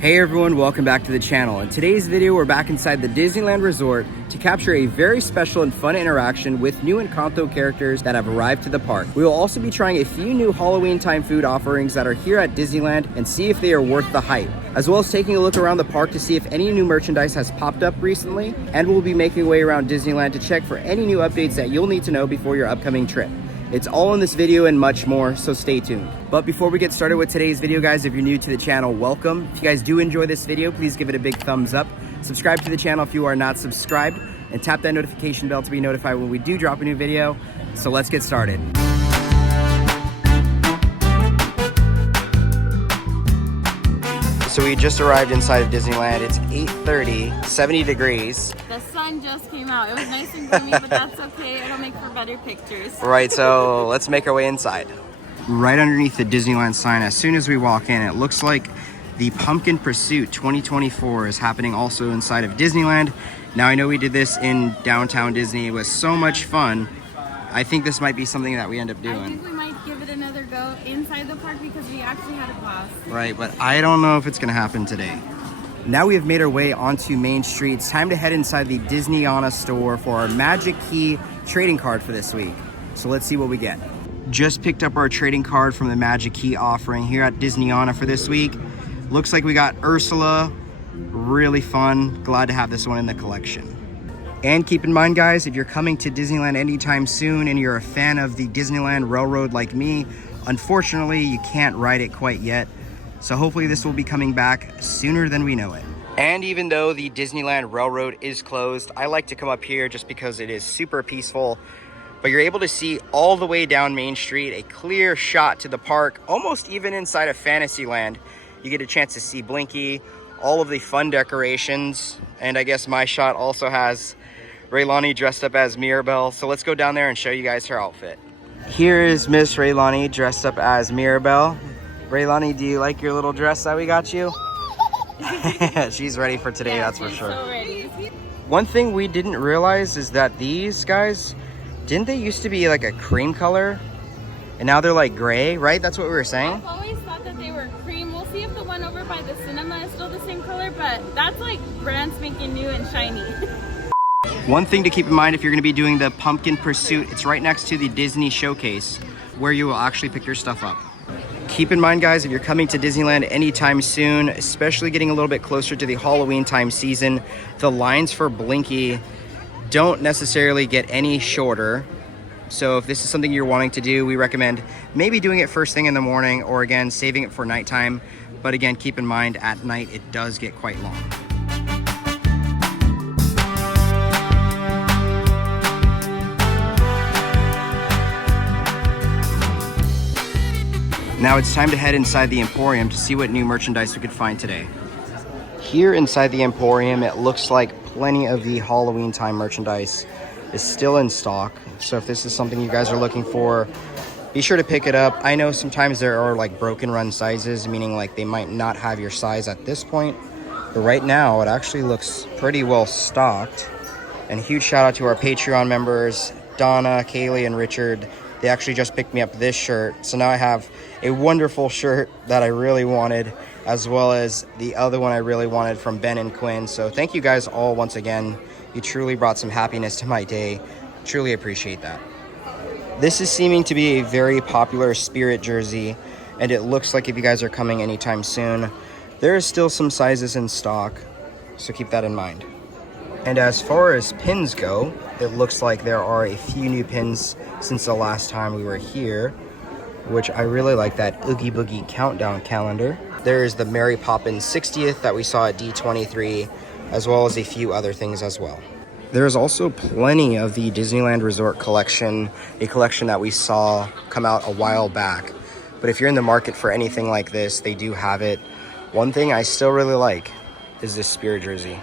Hey everyone, welcome back to the channel. In today's video, we're back inside the Disneyland Resort to capture a very special and fun interaction with new Encanto characters that have arrived to the park. We will also be trying a few new Halloween time food offerings that are here at Disneyland and see if they are worth the hype, as well as taking a look around the park to see if any new merchandise has popped up recently, and we'll be making our way around Disneyland to check for any new updates that you'll need to know before your upcoming trip. It's all in this video and much more, so stay tuned. But before we get started with today's video, guys, if you're new to the channel, welcome. If you guys do enjoy this video, please give it a big thumbs up. Subscribe to the channel if you are not subscribed, and tap that notification bell to be notified when we do drop a new video. So let's get started. So we just arrived inside of Disneyland. It's 8:30, 70 degrees. The sun just came out. It was nice and gloomy, but that's okay. It'll make for better pictures. Right, so let's make our way inside. Right underneath the Disneyland sign, as soon as we walk in, it looks like the Pumpkin Pursuit 2024 is happening also inside of Disneyland. Now, I know we did this in downtown Disney. It was so much fun. I think this might be something that we end up doing. I think we might give it another go inside the park because we actually had a blast. Right, but I don't know if it's gonna happen today. Now we have made our way onto Main Street. It's time to head inside the Disneyana store for our Magic Key trading card for this week. So let's see what we get. Just picked up our trading card from the Magic Key offering here at Disneyana for this week. Looks like we got Ursula. Really fun. Glad to have this one in the collection. And keep in mind, guys, if you're coming to Disneyland anytime soon and you're a fan of the Disneyland Railroad like me, unfortunately, you can't ride it quite yet. So hopefully this will be coming back sooner than we know it. And even though the Disneyland Railroad is closed, I like to come up here just because it is super peaceful. But you're able to see all the way down Main Street, a clear shot to the park, almost even inside of Fantasyland. You get a chance to see Blinky, all of the fun decorations, and I guess my shot also has Raelani dressed up as Mirabelle. So let's go down there and show you guys her outfit. Here is Miss Raelani dressed up as Mirabelle. Raelani, do you like your little dress that we got you? She's ready for today, yeah, that's for sure. So ready. One thing we didn't realize is that these guys, didn't they used to be like a cream color? And now they're like gray, right? That's what we were saying? I've always thought that they were cream. We'll see if the one over by the cinema is still the same color, but that's like brand spanking new and shiny. One thing to keep in mind if you're going to be doing the Pumpkin Pursuit, it's right next to the Disney Showcase where you will actually pick your stuff up. Keep in mind, guys, if you're coming to Disneyland anytime soon, especially getting a little bit closer to the Halloween time season, the lines for Blinky don't necessarily get any shorter. So if this is something you're wanting to do, we recommend maybe doing it first thing in the morning or again, saving it for nighttime. But again, keep in mind at night, it does get quite long. Now it's time to head inside the Emporium to see what new merchandise we could find today. Here inside the Emporium, it looks like plenty of the Halloween time merchandise is still in stock. So if this is something you guys are looking for, be sure to pick it up. I know sometimes there are like broken run sizes, meaning like they might not have your size at this point. But right now, it actually looks pretty well stocked. And huge shout out to our Patreon members, Donna, Kaylee, and Richard. They actually just picked me up this shirt. So now I have a wonderful shirt that I really wanted, as well as the other one I really wanted from Ben and Quinn. So thank you guys all once again. You truly brought some happiness to my day. Truly appreciate that. This is seeming to be a very popular Spirit jersey, and it looks like if you guys are coming anytime soon, there is still some sizes in stock, so keep that in mind. And as far as pins go, it looks like there are a few new pins since the last time we were here, which I really like that Oogie Boogie countdown calendar. There is the Mary Poppins 60th that we saw at D23, as well as a few other things as well. There's also plenty of the Disneyland Resort collection, a collection that we saw come out a while back. But if you're in the market for anything like this, they do have it. One thing I still really like is this Spirit jersey.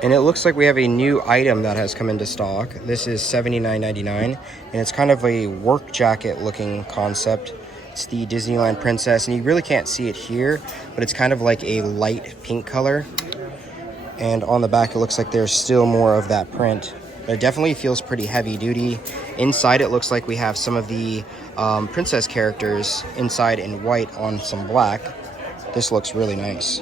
And it looks like we have a new item that has come into stock. This is $79.99, and it's kind of a work jacket looking concept. It's the Disneyland Princess, and you really can't see it here, but it's kind of like a light pink color. And on the back, it looks like there's still more of that print. But it definitely feels pretty heavy duty. Inside, it looks like we have some of the princess characters inside in white on some black. This looks really nice.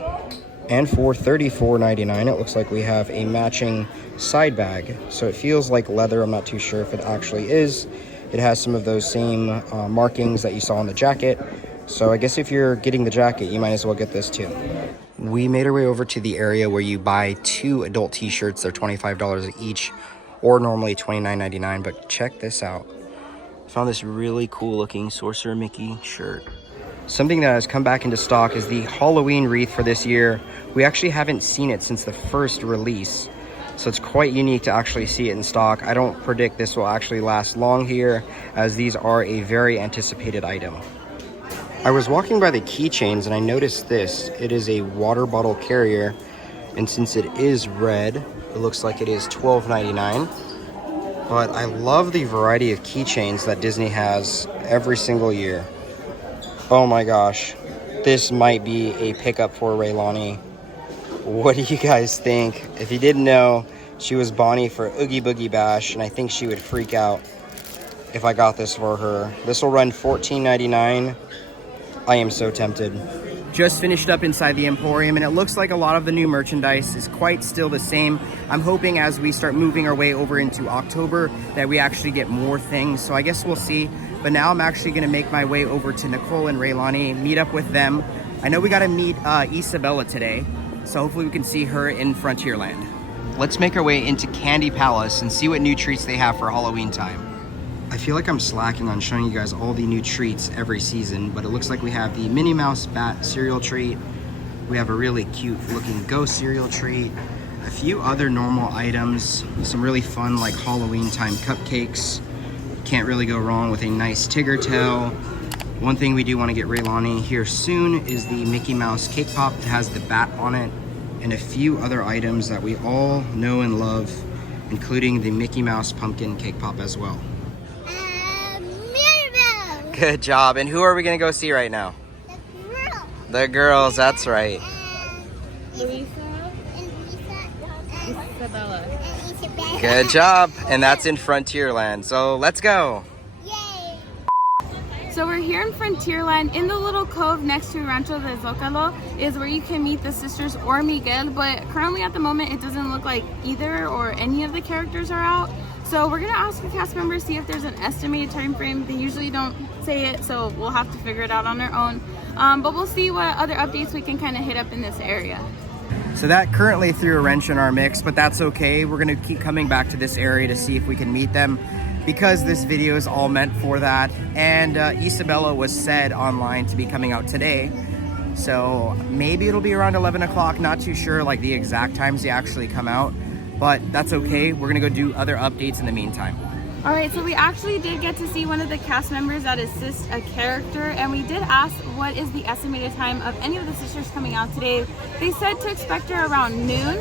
And for $34.99, it looks like we have a matching side bag. So it feels like leather. I'm not too sure if it actually is. It has some of those same markings that you saw on the jacket. So I guess if you're getting the jacket, you might as well get this too. We made our way over to the area where you buy 2 adult t-shirts. They're $25 each, or normally $29.99, but check this out. Found this really cool looking Sorcerer Mickey shirt. Something that has come back into stock is the Halloween wreath for this year. We actually haven't seen it since the first release, so it's quite unique to actually see it in stock. I don't predict this will actually last long here, as these are a very anticipated item. I was walking by the keychains and I noticed this. It is a water bottle carrier, and since it is red, it looks like it is $12.99. But I love the variety of keychains that Disney has every single year. Oh my gosh, this might be a pickup for Raelani. What do you guys think? If you didn't know, she was Bonnie for Oogie Boogie Bash, and I think she would freak out if I got this for her. This will run $14.99. I am so tempted. Just finished up inside the Emporium, and it looks like a lot of the new merchandise is quite still the same. I'm hoping as we start moving our way over into October that we actually get more things, so I guess we'll see. But now I'm actually gonna make my way over to Nicole and Raelani, meet up with them. I know we gotta meet Isabela today, so hopefully we can see her in Frontierland. Let's make our way into Candy Palace and see what new treats they have for Halloween time. I feel like I'm slacking on showing you guys all the new treats every season, but it looks like we have the Minnie Mouse Bat cereal treat. We have a really cute looking Ghost cereal treat. A few other normal items, some really fun like Halloween time cupcakes. Can't really go wrong with a nice Tigger tail. One thing we do want to get Raelani here soon is the Mickey Mouse cake pop that has the bat on it, and a few other items that we all know and love, including the Mickey Mouse pumpkin cake pop as well. Good job. And who are we gonna go see right now? The girls. The girls, that's right. Louisa, Isabela. Isabela. Good job. And that's in Frontierland. So let's go. Yay. So we're here in Frontierland. In the little cove next to Rancho de Zocalo is where you can meet the sisters or Miguel, but currently at the moment it doesn't look like either or any of the characters are out. So we're gonna ask the cast members, see if there's an estimated time frame. They usually don't say it, so we'll have to figure it out on our own. But we'll see what other updates we can kind of hit up in this area. So that currently threw a wrench in our mix, but that's okay. We're gonna keep coming back to this area to see if we can meet them, because this video is all meant for that. And Isabela was said online to be coming out today. So maybe it'll be around 11 o'clock, not too sure like the exact times they actually come out. But that's okay. We're gonna go do other updates in the meantime. All right, so we actually did get to see one of the cast members that assists a character, and we did ask what is the estimated time of any of the sisters coming out today. They said to expect her around noon,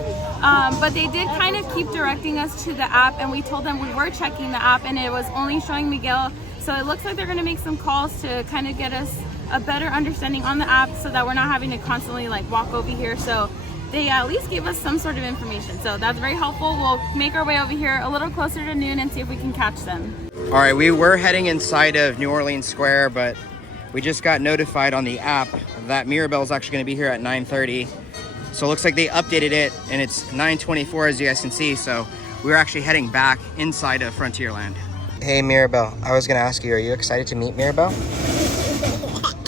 but they did kind of keep directing us to the app, and we told them we were checking the app and it was only showing Miguel. So it looks like they're gonna make some calls to kind of get us a better understanding on the app so that we're not having to constantly like walk over here. So they at least gave us some sort of information, so that's very helpful. We'll make our way over here a little closer to noon and see if we can catch them. All right, we were heading inside of New Orleans Square, but we just got notified on the app that Mirabelle's actually going to be here at 9:30. So it looks like they updated it, and it's 9:24 as you guys can see. So we're actually heading back inside of Frontierland. Hey Mirabelle, I was going to ask you, are you excited to meet Mirabelle?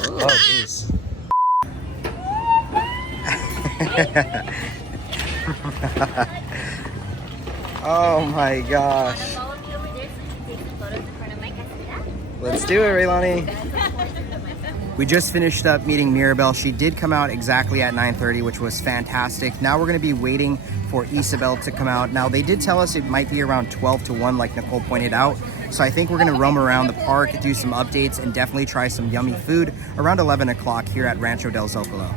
Oh, jeez. Oh my gosh. Let's do it, Raelani. We just finished up meeting Mirabelle. She did come out exactly at 9:30, which was fantastic. Now we're gonna be waiting for Isabel to come out. Now they did tell us it might be around 12 to 1 like Nicole pointed out. So I think we're gonna roam around the park, do some updates, and definitely try some yummy food around 11 o'clock here at Rancho del Zocalo.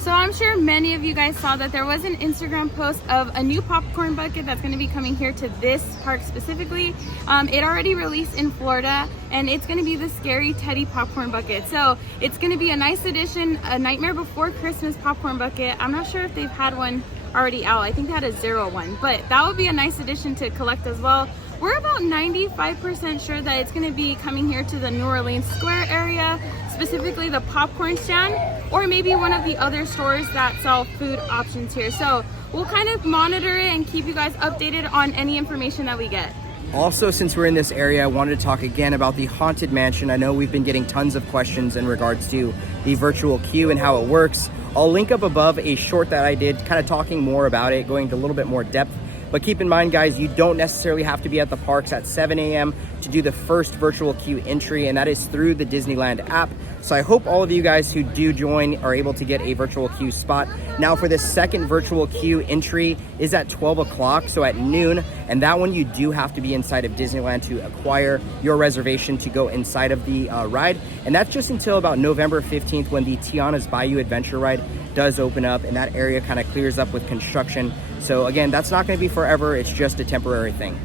So I'm sure many of you guys saw that there was an Instagram post of a new popcorn bucket that's going to be coming here to this park specifically. It already released in Florida, and it's going to be the Scary Teddy popcorn bucket. So it's going to be a nice addition, a Nightmare Before Christmas popcorn bucket. I'm not sure if they've had one already out. I think they had a 0 one, but that would be a nice addition to collect as well. We're about 95% sure that it's going to be coming here to the New Orleans Square area, specifically the popcorn stand. or maybe one of the other stores that sell food options here. So we'll kind of monitor it and keep you guys updated on any information that we get. Also, since we're in this area, I wanted to talk again about the Haunted Mansion. I know we've been getting tons of questions in regards to the virtual queue and how it works. I'll link up above a short that I did kind of talking more about it, going into a little bit more depth. But keep in mind, guys, you don't necessarily have to be at the parks at 7 a.m. to do the first virtual queue entry, and that is through the Disneyland app. So I hope all of you guys who do join are able to get a virtual queue spot. Now for this second virtual queue entry is at 12 o'clock, so at noon, and that one you do have to be inside of Disneyland to acquire your reservation to go inside of the ride. And that's just until about November 15th when the Tiana's Bayou Adventure ride does open up and that area kind of clears up with construction. So again, that's not going to be forever, it's just a temporary thing.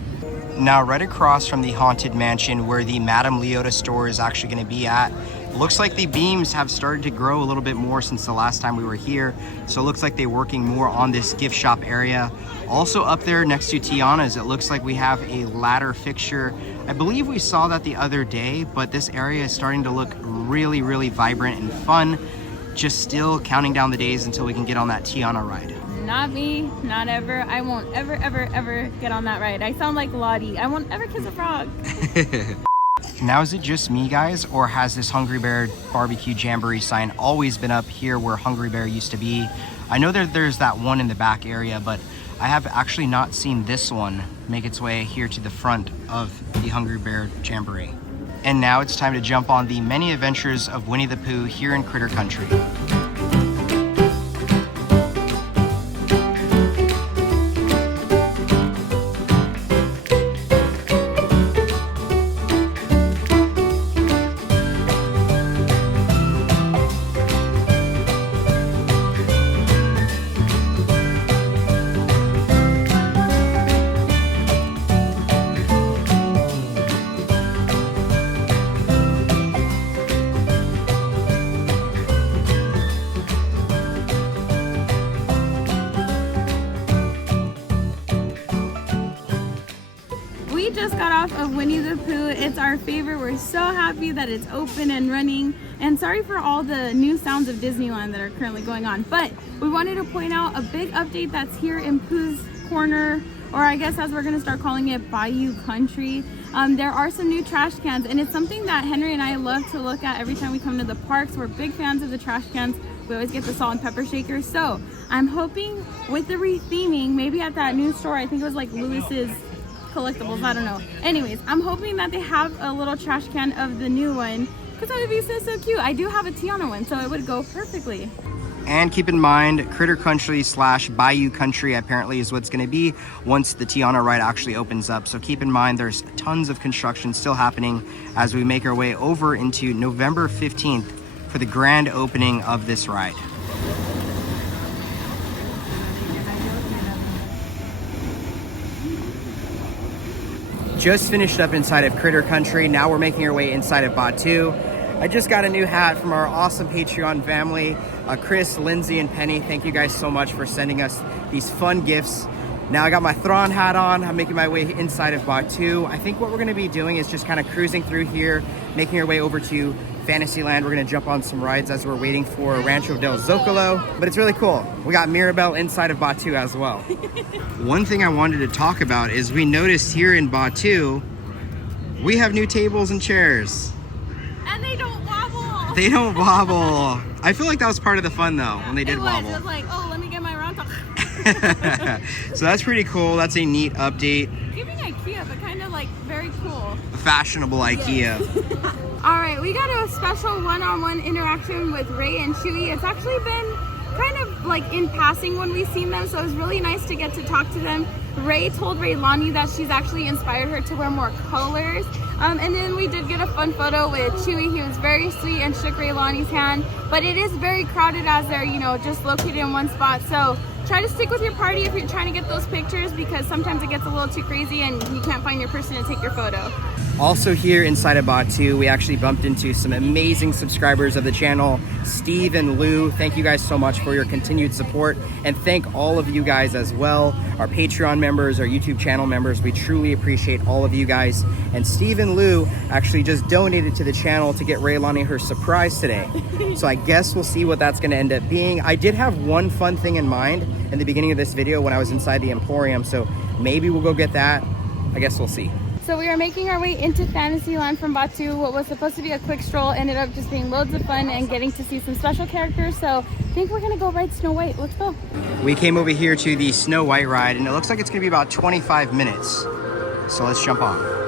Now right across from the Haunted Mansion where the Madame Leota store is actually going to be at, looks like the beams have started to grow a little bit more since the last time we were here. So it looks like they're working more on this gift shop area. Also up there next to Tiana's, it looks like we have a ladder fixture. I believe we saw that the other day, but this area is starting to look really, really vibrant and fun. Just still counting down the days until we can get on that Tiana ride. Not me, not ever. I won't ever, ever, ever get on that ride. I sound like Lottie. I won't ever kiss a frog. Now, is it just me, guys, or has this Hungry Bear Barbecue Jamboree sign always been up here where Hungry Bear used to be? I know there's that one in the back area, but I have actually not seen this one make its way here to the front of the Hungry Bear Jamboree. And now it's time to jump on the many adventures of Winnie the Pooh here in Critter Country. We just got off of Winnie the Pooh. It's our favorite. We're so happy that it's open and running. And sorry for all the new sounds of Disneyland that are currently going on. But we wanted to point out a big update that's here in Pooh's Corner, or I guess as we're going to start calling it, Bayou Country. There are some new trash cans, and it's something that Henry and I love to look at every time we come to the parks. We're big fans of the trash cans. We always get the salt and pepper shaker. So I'm hoping with the retheming, maybe at that new store, I think it was like Lewis's Collectibles, I don't know. Anyways, I'm hoping that they have a little trash can of the new one because that would be so cute. I do have a Tiana one, so it would go perfectly. And keep in mind, Critter Country / Bayou Country apparently is what's going to be once the Tiana ride actually opens up. So keep in mind, there's tons of construction still happening as we make our way over into November 15th for the grand opening of this ride. Just finished up inside of Critter Country. Now we're making our way inside of Batuu. I just got a new hat from our awesome Patreon family, Chris, Lindsay, and Penny. Thank you guys so much for sending us these fun gifts. Now I got my Thrawn hat on. I'm making my way inside of Batuu. I think what we're going to be doing is just kind of cruising through here, making our way over to Fantasyland. We're going to jump on some rides as we're waiting for Rancho del Zocalo, but it's really cool. We got Mirabelle inside of Batuu as well. One thing I wanted to talk about is we noticed here in Batuu, we have new tables and chairs. And they don't wobble. They don't wobble. I feel like that was part of the fun though, when they did wobble. It was like, oh, let me get my round top. So that's pretty cool. That's a neat update. Giving IKEA, but kind of like very cool. Fashionable IKEA. All right, we got a special one-on-one interaction with Ray and Chewy. It's actually been kind of like in passing when we've seen them, so it was really nice to get to talk to them. Ray told Raelani that she's actually inspired her to wear more colors. And then we did get a fun photo with Chewy. He was very sweet and shook Raelani's hand. But it is very crowded as they're, you know, just located in one spot. So try to stick with your party if you're trying to get those pictures, because sometimes it gets a little too crazy and you can't find your person to take your photo. Also here inside of Batuu, we actually bumped into some amazing subscribers of the channel, Steve and Lou. Thank you guys so much for your continued support, and thank all of you guys as well, our Patreon members, our YouTube channel members. We truly appreciate all of you guys. And Steve and Lou actually just donated to the channel to get Raelani her surprise today. So I guess we'll see what that's gonna end up being. I did have one fun thing in mind in the beginning of this video when I was inside the Emporium, so maybe we'll go get that. I guess we'll see. So we are making our way into Fantasyland from Batuu. What was supposed to be a quick stroll ended up just being loads of fun and getting to see some special characters. So I think we're gonna go ride Snow White. Let's go. We came over here to the Snow White ride, and it looks like it's gonna be about 25 minutes. So let's jump on.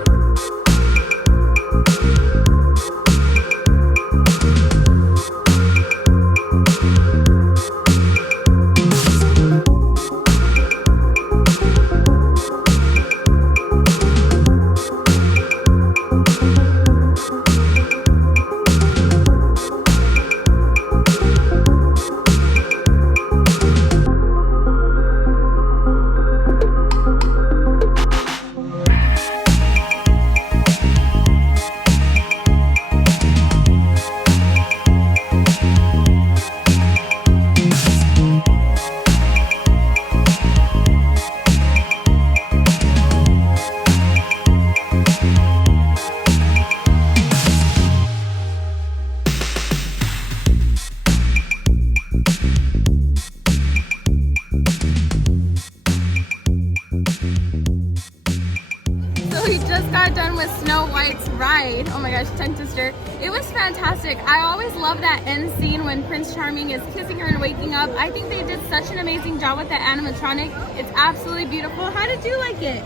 We just got done with Snow White's ride. Oh my gosh, tongue twister. It was fantastic. I always love that end scene when Prince Charming is kissing her and waking up. I think they did such an amazing job with that animatronic. It's absolutely beautiful. How did you like it?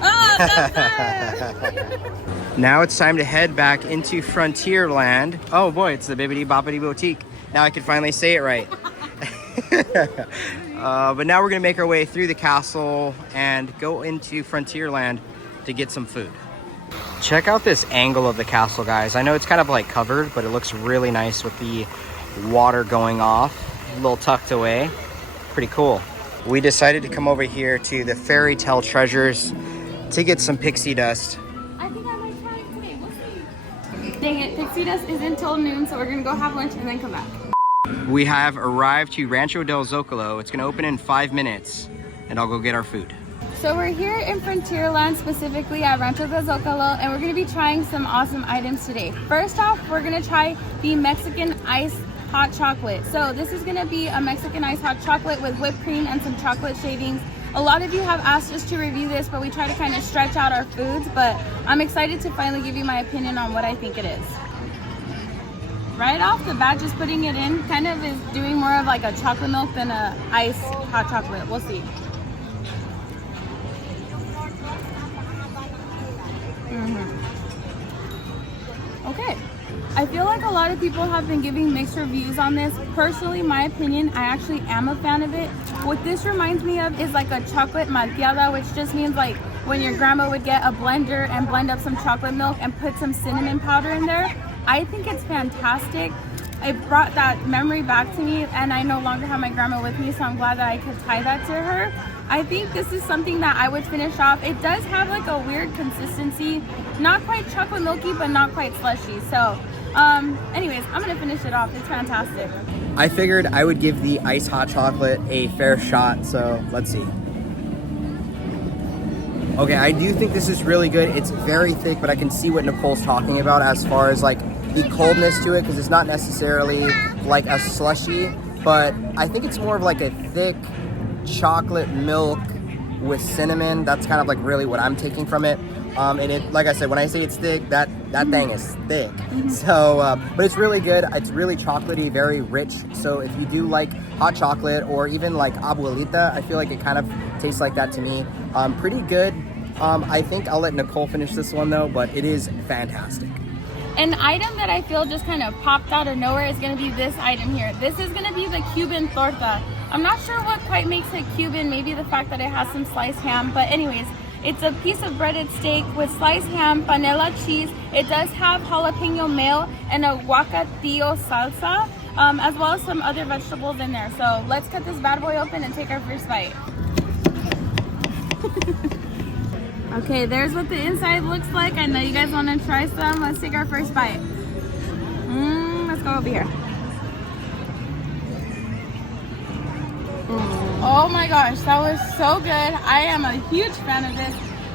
Oh, that's it. Now it's time to head back into Frontierland. Oh boy, it's the Bibbidi Boppity Boutique. Now I can finally say it right. But now we're gonna make our way through the castle and go into Frontierland to get some food. Check out this angle of the castle, guys. I know it's kind of like covered, but it looks really nice with the water going off, a little tucked away. Pretty cool. We decided to come over here to the Fairy Tale Treasures to get some pixie dust. I think I might try it today. We'll see. Dang it, pixie dust is until noon, so we're gonna go have lunch and then come back. We have arrived to Rancho del Zocalo. It's gonna open in 5 minutes, and I'll go get our food. So we're here in Frontierland, specifically at Rancho del Zocalo, and we're gonna be trying some awesome items today. First off, we're gonna try the Mexican ice hot chocolate. So this is gonna be a Mexican ice hot chocolate with whipped cream and some chocolate shavings. A lot of you have asked us to review this, but we try to kind of stretch out our foods, but I'm excited to finally give you my opinion on what I think it is. Right off the bat, just putting it in kind of is doing more of like a chocolate milk than a ice hot chocolate. We'll see. Okay, I feel like a lot of people have been giving mixed reviews on this. Personally, my opinion, I actually am a fan of it. What this reminds me of is like a chocolate malteada, which just means like when your grandma would get a blender and blend up some chocolate milk and put some cinnamon powder in there. I think it's fantastic. It brought that memory back to me, and I no longer have my grandma with me, so I'm glad that I could tie that to her. I think this is something that I would finish off. It does have like a weird consistency, not quite chocolate milky, but not quite slushy. So anyways, I'm gonna finish it off. It's fantastic. I figured I would give the ice hot chocolate a fair shot, so let's see. Okay, I do think this is really good. It's very thick, but I can see what Nicole's talking about as far as like the coldness to it, because it's not necessarily like a slushy, but I think it's more of like a thick chocolate milk with cinnamon. That's kind of like really what I'm taking from it. And it, like I said, when I say it's thick, that thing is thick. So, but it's really good. It's really chocolatey, very rich. So if you do like hot chocolate or even like abuelita, I feel like it kind of tastes like that to me. Pretty good. I think I'll let Nicole finish this one though, but it is fantastic. An item that I feel just kind of popped out of nowhere is going to be this item here. This is going to be the Cuban torta. I'm not sure what quite makes it Cuban, maybe the fact that it has some sliced ham, but anyways, it's a piece of breaded steak with sliced ham, panela cheese. It does have jalapeno mayo and a guacatillo salsa, as well as some other vegetables in there. So let's cut this bad boy open and take our first bite. Okay, there's what the inside looks like. I know you guys want to try some. Let's take our first bite. Let's go over here. Oh my gosh, that was so good. I am a huge fan of this.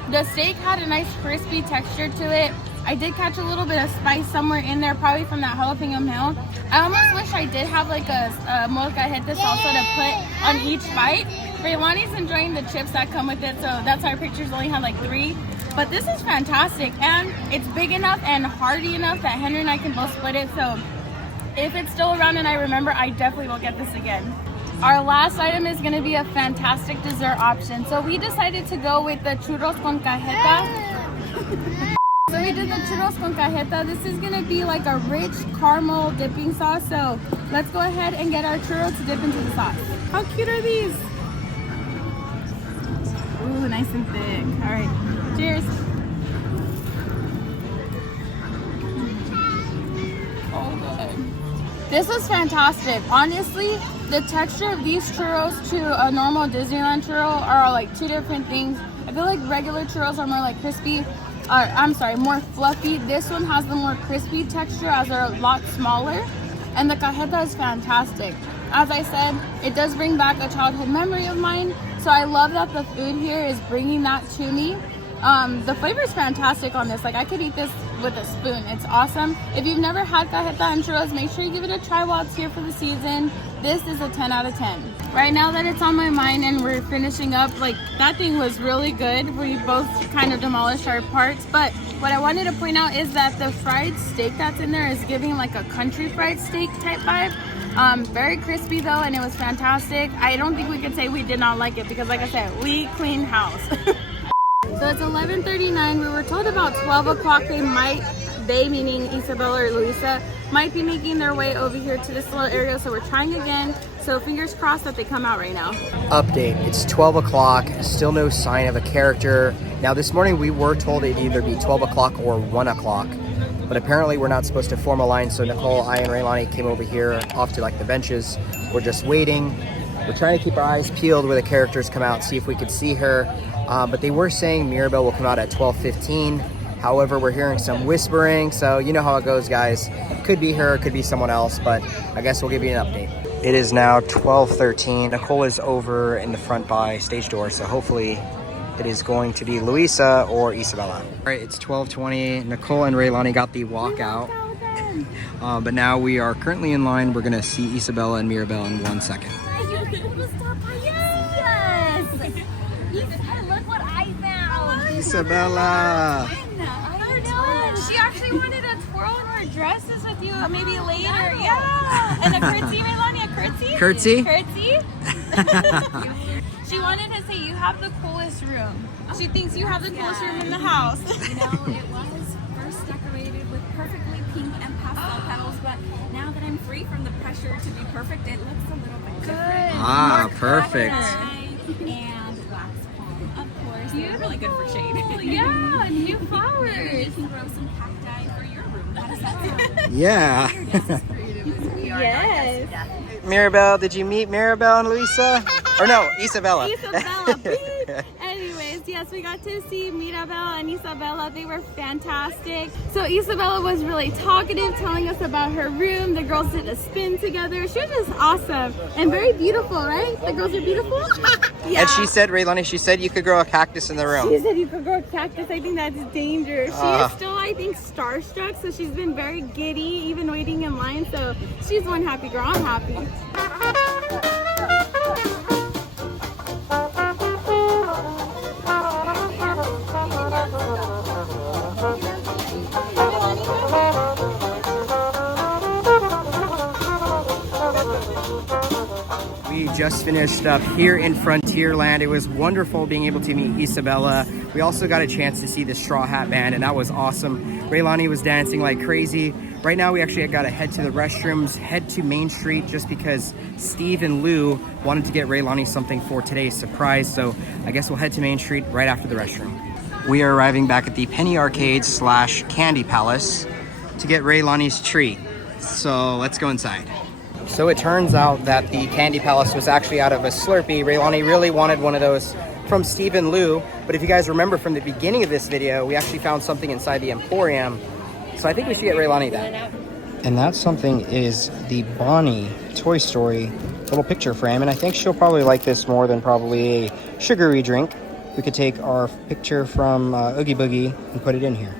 The steak had a nice crispy texture to it. I did catch a little bit of spice somewhere in there, probably from that jalapeno meal. I almost wish I did have like a molcajete salsa to put on each bite. Raelani's enjoying the chips that come with it, so that's why our pictures only had like 3. But this is fantastic, and it's big enough and hearty enough that Henry and I can both split it. So if it's still around and I remember, I definitely will get this again. Our last item is going to be a fantastic dessert option. So we decided to go with the churros con cajeta. So we did the churros con cajeta. This is going to be like a rich caramel dipping sauce. So let's go ahead and get our churros to dip into the sauce. How cute are these? Ooh, nice and thick. All right, cheers. Oh, good. This is fantastic. Honestly, the texture of these churros to a normal Disneyland churro are like 2 different things. I feel like regular churros are more like crispy. More fluffy. This one has the more crispy texture as they're a lot smaller. And the cajeta is fantastic. As I said, it does bring back a childhood memory of mine. So I love that the food here is bringing that to me. The flavor is fantastic on this. Like, I could eat this with a spoon. It's awesome. If you've never had cajeta and churros, make sure you give it a try while it's here for the season. This is a 10 out of 10. Right now that it's on my mind and we're finishing up, like, that thing was really good. We both kind of demolished our parts. But what I wanted to point out is that the fried steak that's in there is giving like a country fried steak type vibe. Very crispy though, and it was fantastic. I don't think we could say we did not like it because, like I said, we cleaned house. So it's 11:39. We were told about 12 o'clock they meaning Isabela or Luisa, might be making their way over here to this little area. So we're trying again. So fingers crossed that they come out right now. Update, it's 12 o'clock, still no sign of a character. Now this morning we were told it'd either be 12 o'clock or 1 o'clock. But apparently we're not supposed to form a line, so Nicole, I, and Raelani came over here off to like the benches. We're just waiting. We're trying to keep our eyes peeled where the characters come out, see if we could see her. But they were saying Mirabel will come out at 12:15. However, we're hearing some whispering, so you know how it goes, guys. Could be her, could be someone else, but I guess we'll give you an update. It is now 12:13. Nicole is over in the front by stage door, so hopefully it is going to be Luisa or Isabela. All right, it's 12:20. Nicole and Raelani got the walkout. But now we are currently in line. We're gonna see Isabela and Mirabel in 1 second. Yes! Look what I found! Isabela! She actually wanted to twirl in her dresses with you maybe later. Yeah! And a curtsy, Raelani, a curtsy? Curtsy? Curtsy? She wanted to say you have the coolest room. She thinks you have the coolest room in the house. You know, it was first decorated with perfectly pink and pastel petals, but now that I'm free from the pressure to be perfect, it looks a little bit different. Ah, More perfect. and wax palm, of course. They're really good for shade. Yeah, new flowers. You can grow some cacti for your room. How does that sound? Yeah. Yes. Mirabel, did you meet Mirabel and Luisa? Or no, Isabela. Isabela, beep. Anyways, yes, we got to see Mirabel and Isabela. They were fantastic. So Isabela was really talkative, telling us about her room. The girls did a spin together. She was just awesome and very beautiful, right? The girls are beautiful. Yeah. And she said, Raelani, she said you could grow a cactus in the room. She said you could grow a cactus. I think that's dangerous. She is still, I think, starstruck. So she's been very giddy, even waiting in line. So she's one happy girl. I'm happy. We just finished up here in Frontierland. It was wonderful being able to meet Isabela. We also got a chance to see the Straw Hat Band, and that was awesome. Raelani was dancing like crazy. Right now, we actually got to head to the restrooms, head to Main Street, just because Steve and Lou wanted to get Raelani something for today's surprise. So I guess we'll head to Main Street right after the restroom. We are arriving back at the Penny Arcade / Candy Palace to get Raelani's treat. So let's go inside. So it turns out that the Candy Palace was actually out of a Slurpee. Raelani really wanted one of those from Steve and Lou, but if you guys remember from the beginning of this video, we actually found something inside the Emporium. So I think we should get Raelani that. And that something is the Bonnie Toy Story little picture frame, and I think she'll probably like this more than probably a sugary drink. We could take our picture from Oogie Boogie and put it in here.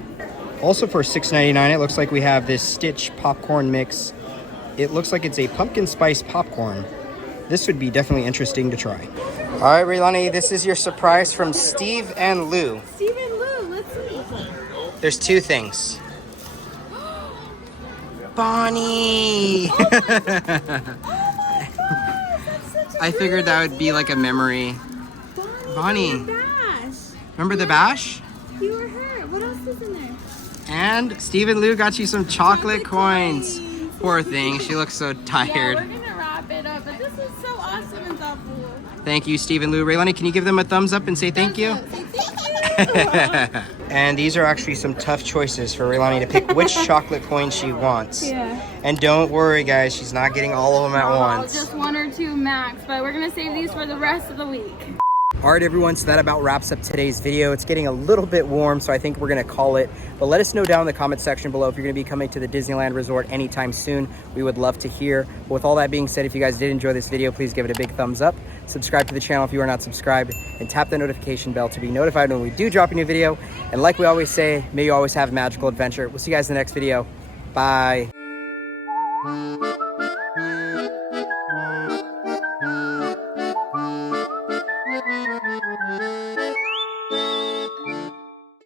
Also for $6.99, it looks like we have this Stitch popcorn mix. It looks like it's a pumpkin spice popcorn. This would be definitely interesting to try. All right, Raelani, this is your surprise from Steve and Lou. Steve and Lou, let's see. There's two things. Bonnie! Oh my gosh, that's such a I figured that would be like a memory. Bonnie. Bash. Remember the bash? You were her. What else is in there? And Steve and Lou got you some chocolate coins. Poor thing, she looks so Yeah, tired. we're gonna wrap it up, but this is so awesome and thoughtful. Thank you, Steve and Lou. Raelani, can you give them a thumbs up and say thank you? And these are actually some tough choices for Raelani to pick which chocolate coin she wants. Yeah. And don't worry, guys, she's not getting all of them at once. Just one or two max, but we're gonna save these for the rest of the week. All right, everyone, so that about wraps up today's video. It's getting a little bit warm, so I think we're gonna call it. But let us know down in the comment section below if you're gonna be coming to the Disneyland Resort anytime soon. We would love to hear. But with all that being said, if you guys did enjoy this video, please give it a big thumbs up. Subscribe to the channel if you are not subscribed, and tap the notification bell to be notified when we do drop a new video. And like we always say, may you always have a magical adventure. We'll see you guys in the next video. Bye.